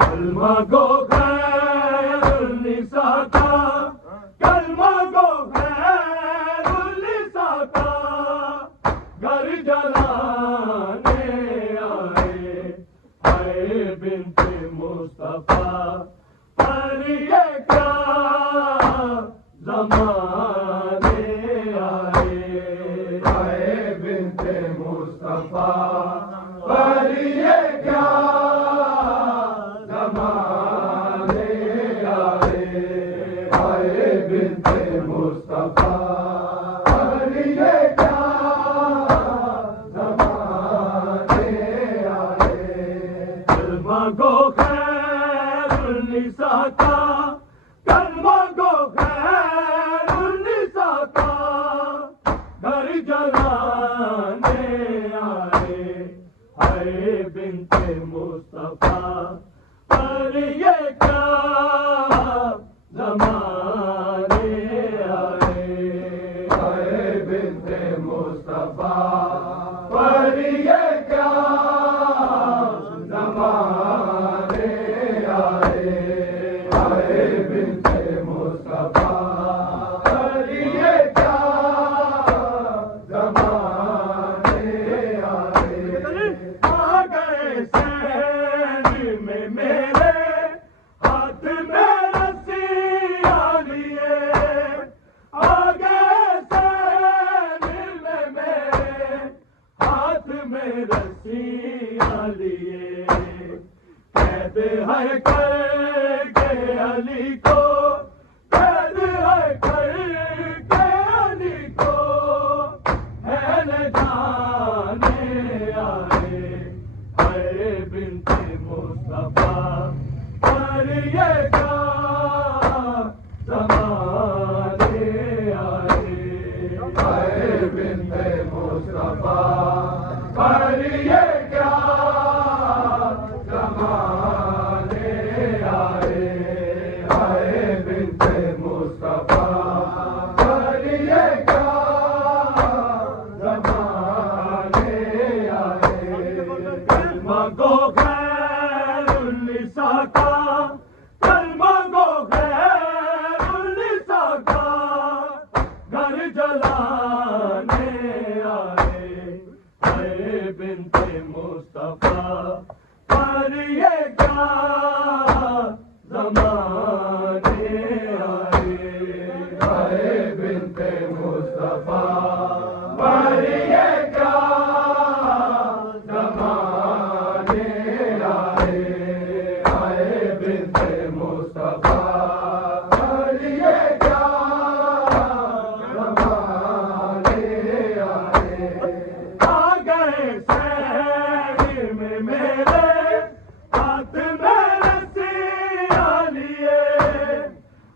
کلمہ گو خیر النساء کا، کلمہ گو خیر النساء کا گھر جلانے آئے، آئے بنت مصطفیٰ پر یہ کیا زمانے آئے، آئے بنت مصطفیٰ پر یہ کیا زمانے آئے، آئے بنت مصطفیٰ پر یہ کیا زمانے آئے، کلمہ گو خیر النساء کا، کلمہ گو خیر النساء کا گھر جلانے آئے، آئے بنت مصطفیٰ پر یہ کیا زمانے آئے، آئے بنت مصطفیٰ پر یہ کیا زمانے آئے، آئے بنت مصطفیٰ پر یہ کیا زمانے آئے، آ گئے سینگ میں میرے ہاتھ میں رسیاں لیے، آ گئے سینگ میں میرے ہاتھ میں رسیاں لیے، قید ہے کر کے علی کو، قید ہے کر کے علی کو ہے لے جانے آئے، آئے بنت مصطفیٰ پر یہ کیا زمانے آئے، آئے بنت مصطفیٰ پر یہ کیا زمانے آئے، آئے بنت مصطفیٰ پر یہ کیا زمانے آئے، کلمہ گو خیر النساء کا، کلمہ گو خیر النساء کا گھر جلانے آئے، آئے بنت مصطفیٰ پر یہ کیا زمانے آئے، آئے بنت مصطفیٰ پر یہ کیا زمانے آئے، آئے بنت مصطفیٰ پر یہ کیا زمانے آئے، آ گئے سینگ میں میرے ہاتھ میں رسیاں لیے،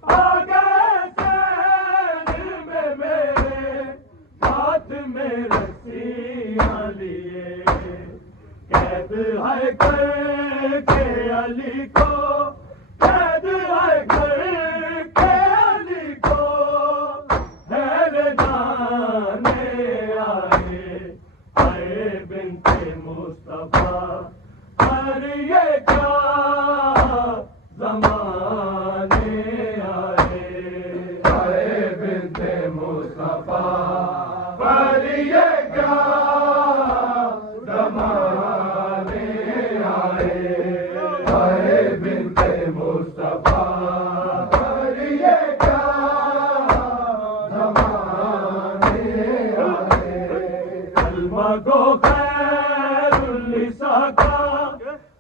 آ گئے سینگ میں میرے ہاتھ میں رسیاں لیے، قید ہے کر کے علی کو، قید ہے کر کے علی کو ہے لے جانے آئے، آئے بنت مصطفیٰ پر یہ کیا زمانے آئے، آئے بنت مصطفیٰ پر یہ کیا زمانے آئے، آئے بنت مصطفیٰ پر یہ کیا زمانے آئے، کلمہ گو خیر النساء کا،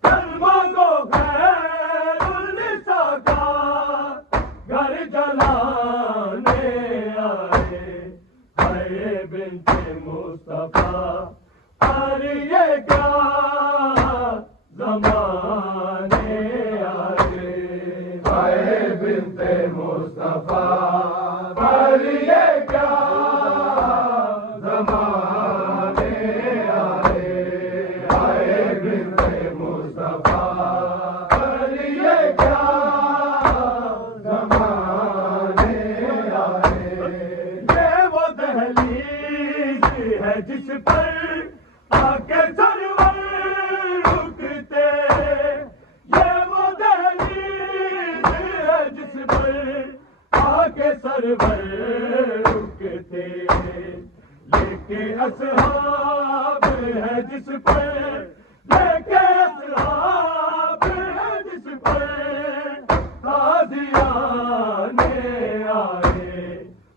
کلمہ گو خیر النساء کا گھر جلانے آئے، آئے بنت مصطفیٰ پر یہ کیا زمانے آئے، آئے بنت مصطفیٰ پر یہ کیا زمانے آئے، آئے بنت مصطفیٰ پر یہ کیا زمانے آئے، یہ وہ دہلیز ہے جس پر آ کے سرور رکتے، یہ وہ سرور رکتے لے کے اصحاب ہے جس پر لے کے اصحاب ہے جس پر تازیانے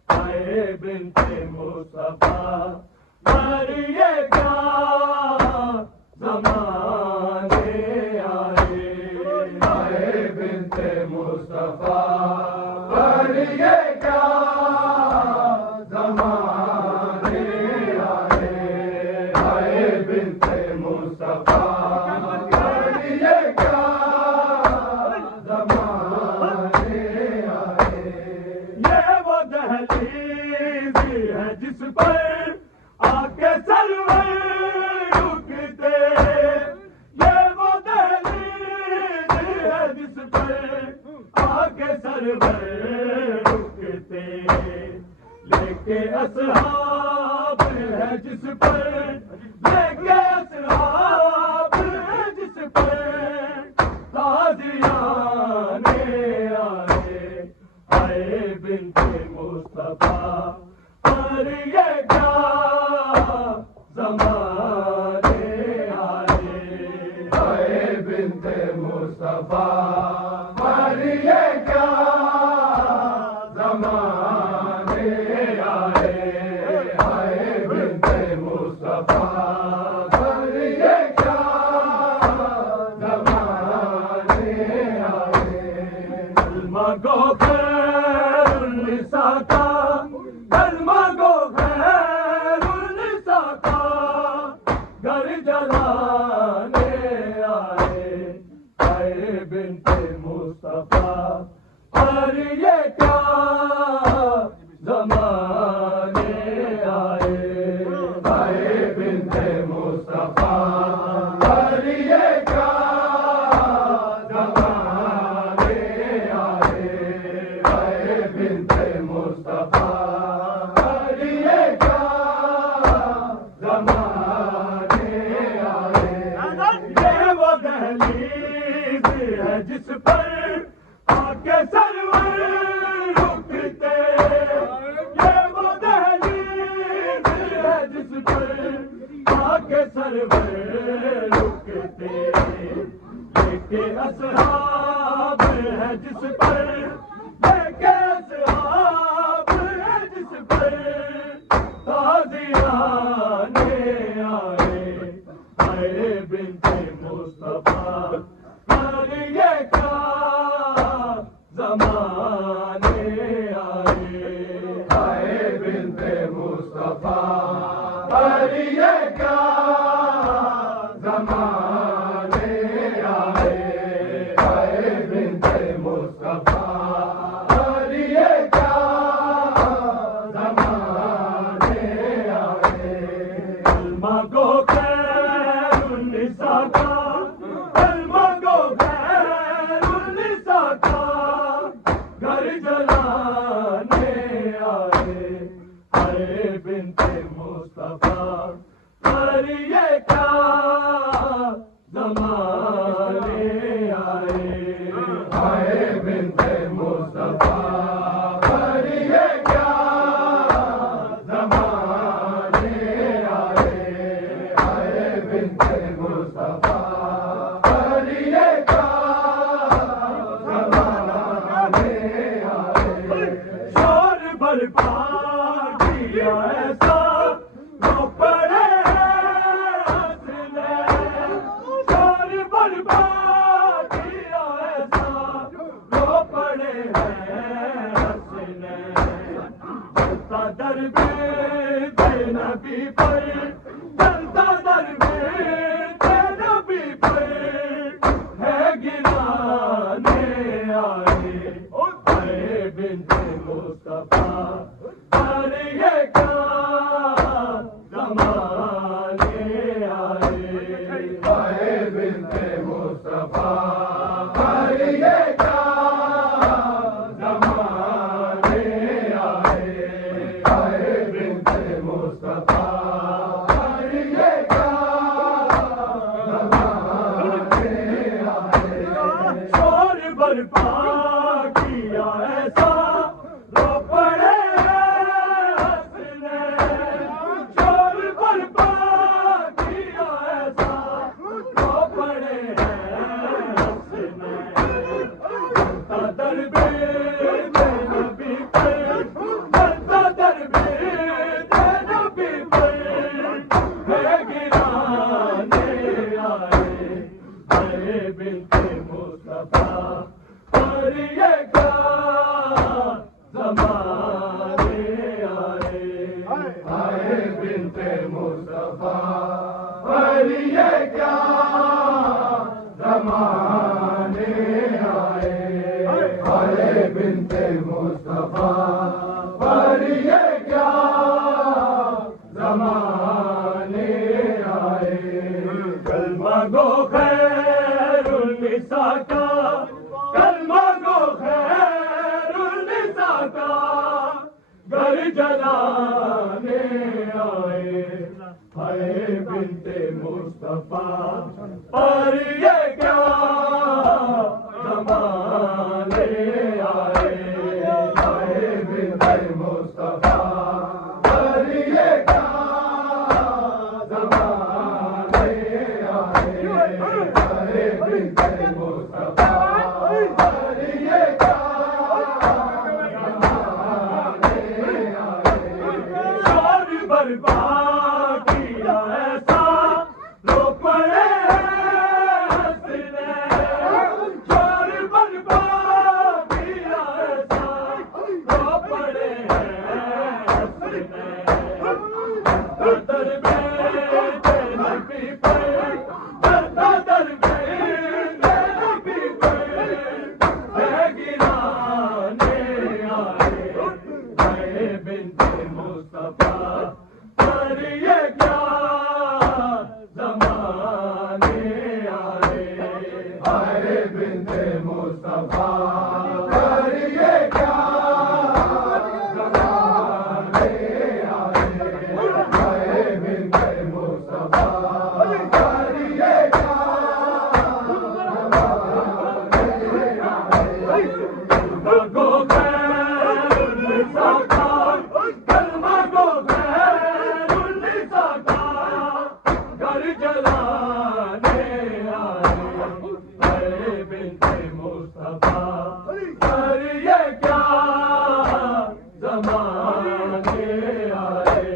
آئے بنت مصطفیٰ مریے کیا زمانے آئے بنت مصطفیٰ مریے کیا زمانے آئے بنت مصطفیٰ مریے کیا زمانے آئے یہ وہ دہلیز ہے جس پر آ کے سرور رکتے یہ وہ دہلیز ہے جس پر آ کے سرور رکتے لے کے اصحاب ہے جس پر لے کے اصحاب ہے جس پر تازیانے آئے بنت مصطفیٰ مریے کیا زمانے آئے بنت مصطفیٰ مریے کیا زمانے آئے بنت مصطفیٰ مریے کیا زمانے آئے کلمہ گو خیر النساء کا کلمہ گو خیر النساء کا گھر جلانے آئے بنت مصطفیٰ مریے کیا زمانے آئے بنت مصطفیٰ مریے کیا زمانے آئے بنت مصطفیٰ مریے کیا زمانے آئے یہ وہ دہلیز ہے جس پر آ کے سرور رکتے یہ وہ دہلیز ہے جس پر آ کے سرور رکتے لے کے اصحاب ہے جس پر لے کے اصحاب ہے جس پر تازیانے آئے بنت مصطفیٰ مریے کیا زمانے آئے بنت مصطفیٰ مریے کیا زمانے آئے بنت مصطفیٰ مریے کیا زمانے آئے کلمہ گو خیر النساء کا کلمہ گو خیر النساء کا گھر جلانے آئے بنت مصطفیٰ مریے کیا زمانے آئے بنت مصطفیٰ مریے کیا زمانے آئے بنت مصطفیٰ مریے کیا زمانے آئے شور برپا کیا ایسا رو پڑے حسنے شور برپا کیا ایسا رو پڑے حسنے چلتا درویش نبی پر چلتا درویش نبی پر ہے گرانے آئے بنت مصطفیٰ مریے کیا زمانے آئے بنت مصطفیٰ مریے کیا زمانے آئے بنت مصطفیٰ مریے کیا زمانے آئے شور برپا کیا ایسا رو دربید نبی پر مرتا دربید نبی پر ہے گرانے آئے آئے بنت مصطفیٰ اور یہ کیا زمانے آئے آئے بنت مصطفیٰ اور یہ کیا زمانے آئے آئے بنت مصطفیٰ پر یہ کیا زمانے آئے کلمہ گو خیر النساء کا کلمہ گو خیر النساء کا گھر جلانے آئے آئے بنت مصطفیٰ پر یہ کیا زمانے آئے آئے بنت مصطفیٰ پر یہ کیا زمانے آئے آئے بنت مصطفیٰ پر یہ کیا زمانے آئے شور برپا کیا ایسا لوگ پڑے ہنسنے شور برپا کیا ایسا لوگ پڑے ہنسنے دربید نبی پر دربید نبی پر ہے گرانے آئے آئے بنت مصطفیٰ پر یہ کیا زمانے آئے آئے بنت مصطفیٰ پر یہ کیا زمانے آئے آئے بنت مصطفیٰ پر یہ کیا کلمہ گو خیر النساء کا کلمہ گو خیر النساء کا گھر جلانے آئے آئے بنت مصطفیٰ پر یہ کیا زمانے آئے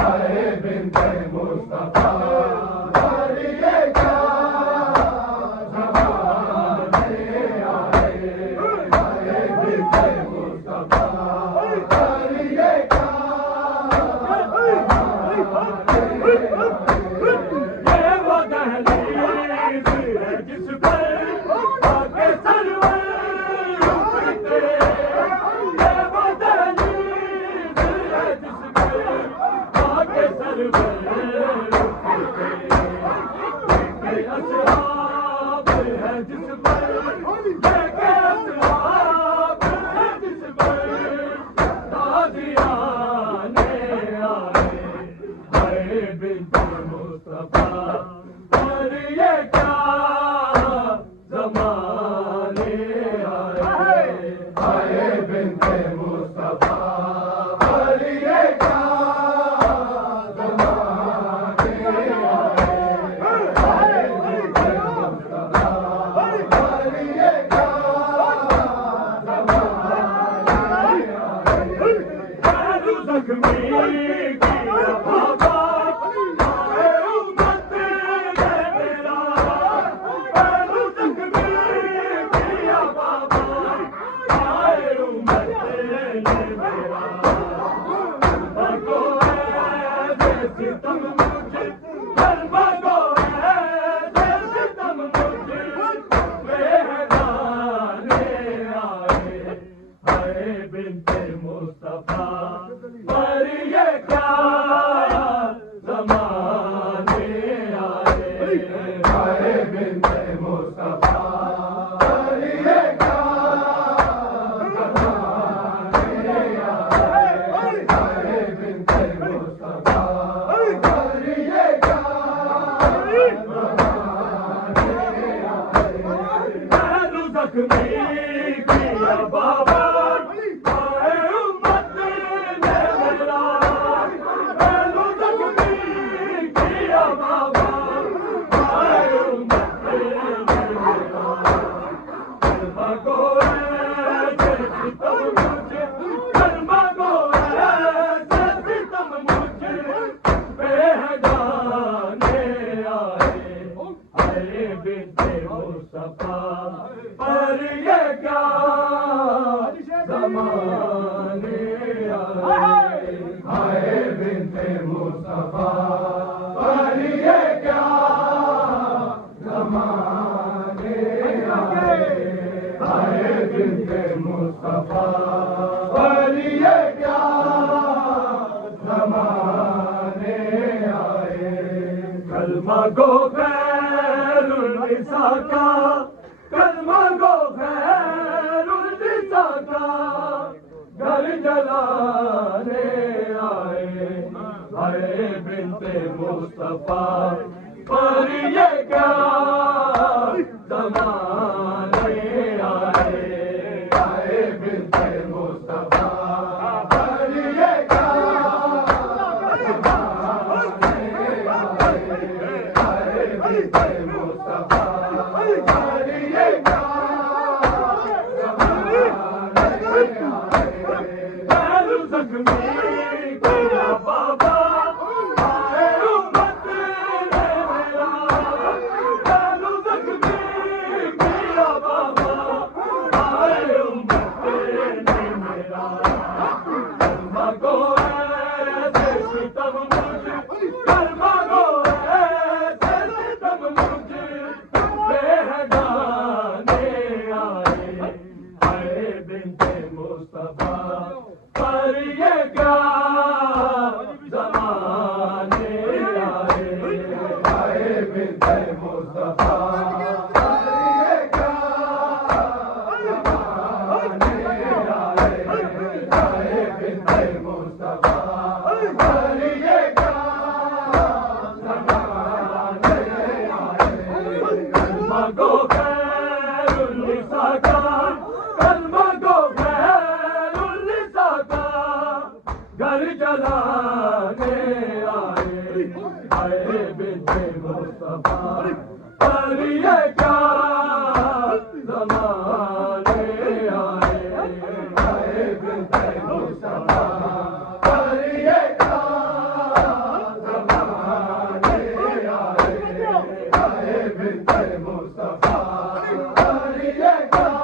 آئے بنت مصطفیٰ پر یہ کیا زمانے آئے آئے بنت مصطفیٰ پر یہ کیا یہ وہ دہلیز ہے جس پر آ کے سرور رکتے یہ وہ دہلیز ہے جس پر آ کے سرور رکتے یہ اصحاب ہے جس پر یہ اصحاب ہے جس پر تازیانے آئے آئے بنت مصطفیٰ پر یہ کیا زمانے آئے آئے بنت مصطفیٰ پر یہ کیا زمانے آئے آئے بنت مصطفیٰ پر یہ کیا زمانے آئے پہلو زخمی کیا بابا آئے امت ہے میرا پہلو زخمی کیا بابا آئے امت ہے میرا بھگو ہے جیسی تم مجھے بھگو ہے جیسی تم مجھے بہرانے آئے آئے بنت مصطفیٰ پر یہ کیا زمانے آئے آئے بنت مصطفیٰ پر یہ کیا زمانے آئے آئے بنت مصطفیٰ پر یہ کیا زمانے آئے پہلو زخمی کیا بابا آئے امت نے میرا پہلو زخمی کیا بابا آئے امت نے میرا بھگو ہے آئے بنت مصطفیٰ پر یہ کیا زمانے آئے کلمہ گو خیر النساء کا کلمہ گو خیر النساء کا گھر جلانے آئے آئے بنت مصطفیٰ پر یہ کیا زمانے آئے آئے بنت مصطفیٰ پر یہ کیا زمانے آئے آئے بنت مصطفیٰ پر یہ کیا زمانے آئے پہلو زخمی کیا بابا گھر جلانے آئے آئے بنت مصطفیٰ پر یہ کیا زمانے آئے آئے بنت مصطفیٰ پر یہ کیا زمانے آئے آئے بنت مصطفیٰ پر یہ کیا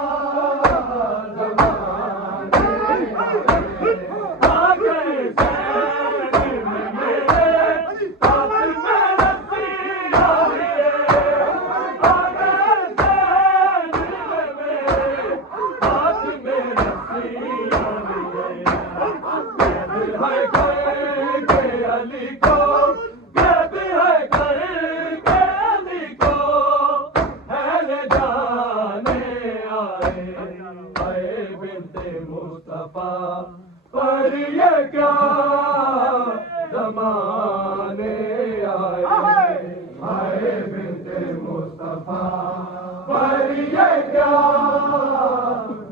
پر یہ کیا زمانے آئے آئے بنت مصطفیٰ پر یہ کیا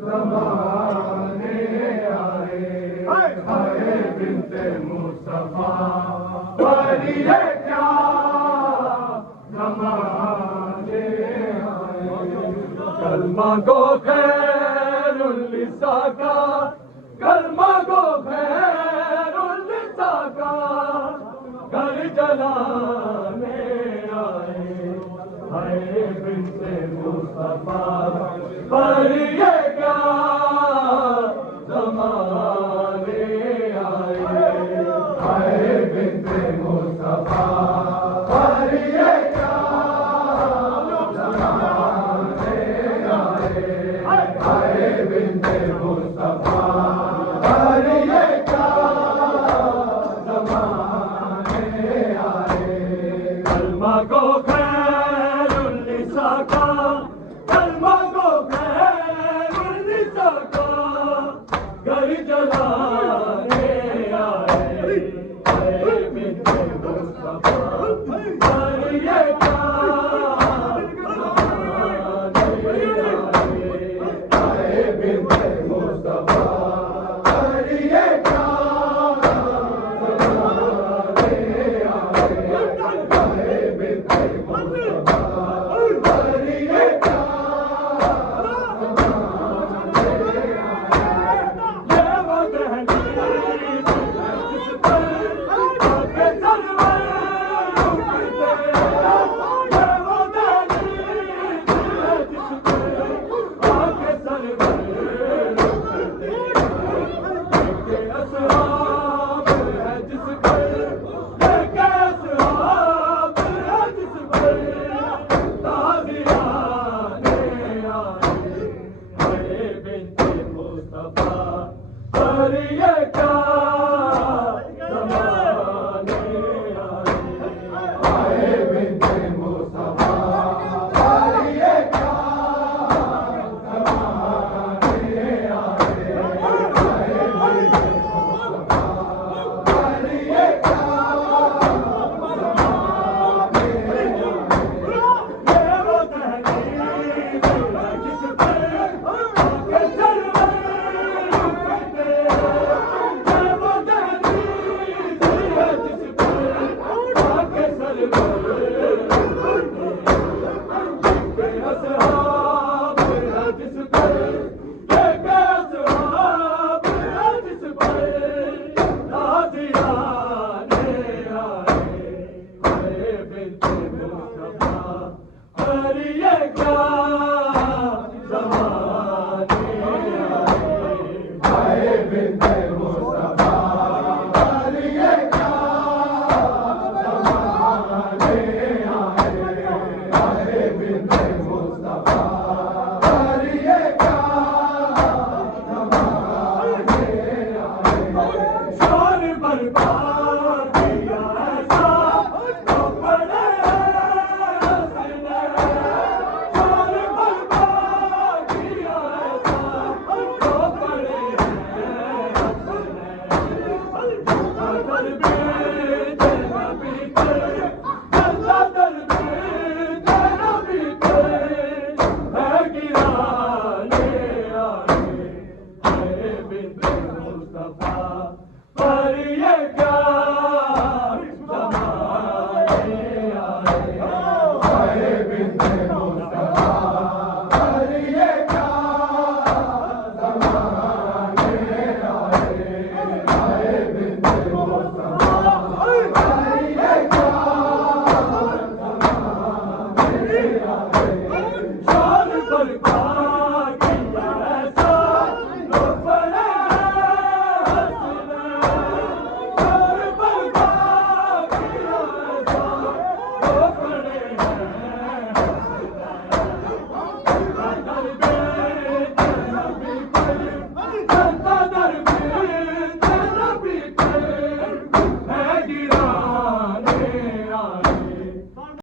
زمانے آئے آئے بنت مصطفیٰ پر یہ کیا زمانے آئے کلمہ گو خیر النساء کا کلمہ گو خیر النساء کا گھر جلانے آئے آئے بنت مصطفیٰ پر یہ کیا زمانے آئے آئے بنت مصطفیٰ پر یہ کیا زمانے آئے آئے بنت مصطفیٰ